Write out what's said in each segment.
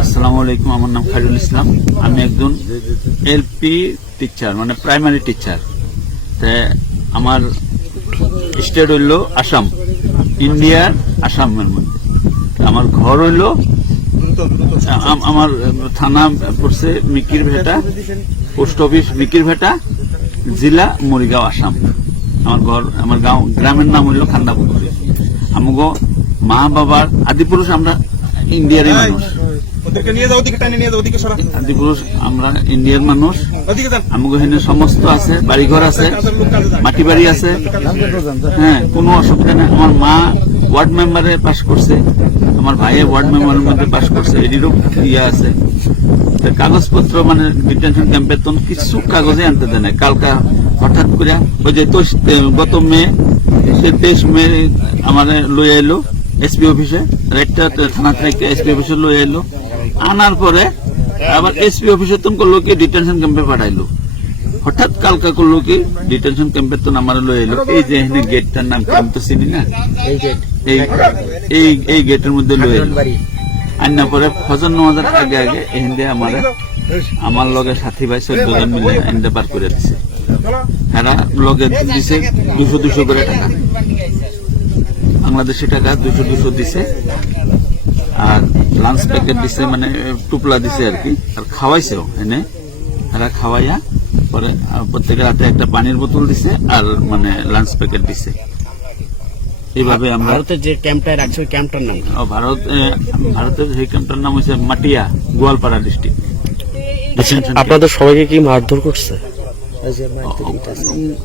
আসসালামু আলাইকুম, আমার নাম খাইরুল ইসলাম। আমি একজন এলপি টিচার মানে প্রাইমারি টিচার তে আমার স্টেট হইল আসাম ইন্ডিয়ার আসামের মধ্যে। আমার ঘর হইল, আম- আমার থানা পড়ছে মিকির ভেটা, পোস্ট অফিস মিকির ভেটা, জেলা মরিগাঁও, আসাম। আমার ঘর, আমার গাঁও, গ্রামের নাম হইল খান্দাপুকুরি। আমাগো মা বাবার আদিপুরুষ আমরা ইন্ডিয়ারই মানুষ। ওদেরকে নিয়ে যাও ওদিকে টানে নিয়ে যাও ওদিকে সরা আদিপুরুষ আমরা ইন্ডিয়ার মানুষ। ওদিকে যান। আমাকে এখানে সমস্ত আছে বাড়িঘর আছে মাটি বাড়ি আছে। হ্যাঁ কোনো অসুবিধা নেই। আমার মা ওয়ার্ড মেম্বারে পাশ করছে। আমার ভাইয়ে ওয়ার্ড মেম্বারের মধ্যে পাশ করছে। এটিরও ইয়ে আছে। তো কাগজপত্র মানে ডিটেনশন ক্যাম্পের তখন কিছু কাগজে আনতে দেয় না কালকা হঠাৎ করে ওই যে গত মে সে তেইশ মে আমার লই এলো। এসপি অফিসে একটা থানা থেকে এসপি অফিসে লই এলো। আনার পরে আবার এসপি অফিসে তুমি করল কি ডিটেনশন ক্যাম্পে পাঠাইলো। হঠাৎ কালকা করল কি ডিটেনশন ক্যাম্পের তো আমার লই এলো। এই যে এখানে গেটটার নাম কি আমি তো চিনি না? এই এই গেটের মধ্যে লই এলো। আন্না পরে ফজর নামাজের আগে আগে এখানে আমার আমার লগে সাথী ভাই চোদ্দ জন মিলে এখানে পার করে দিছে। এরা লগে দিছে দুশো দুশো করে টাকা। বাংলাদেশি টাকা দুশো দুশো দিছে। আর লাঞ্চ প্যাকেট দিছে মানে টুপলা দিছে আর কি। আর খাওয়াইছেও এনে। এরা খাওয়াইয়া পরে প্রত্যেকের হাতে একটা পানির বোতল দিছে আর মানে লাঞ্চ প্যাকেট দিছে। এইভাবে আমরা ভারতের যে ক্যাম্পটা রাখছে ওই ক্যাম্পটার নাম ভারত ভারতের সেই ক্যাম্পটার নাম হচ্ছে মাটিয়া গোয়ালপাড়া ডিস্ট্রিক্ট আপনাদের সবাইকে কি মারধর করছে?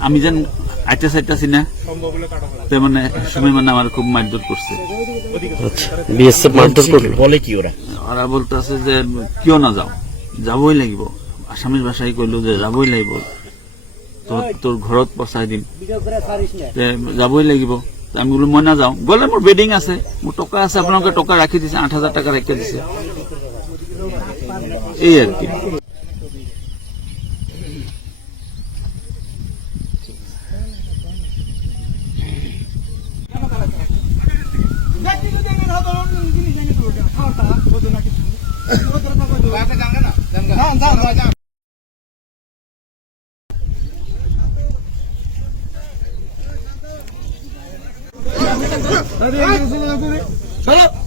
আমি যেন আইটা সাইটাছি না তো মানে সময় মানে আমার খুব মারধর করছে। আচ্ছা বিএসএফ মারধর করল? বলে কি ওরা? ওরা বলতে আছে যে কিয় না যাও? যাবই লাগিব। আসামিজ ভাষায় কইলো যে যাবই লাগিব। তোর তোর ঘৰত পচাই দিম। যাবই লাগিব। আমি বোলো মই নাযাওঁ। গ'লে মোৰ বেডিং আছে মোৰ টকা আছে আপোনালোকে টকা ৰাখি দিছে আঠ হাজাৰ টকা ৰাখি দিছে। এই আর কি। 站站站。来，来，来，来，来，来，来，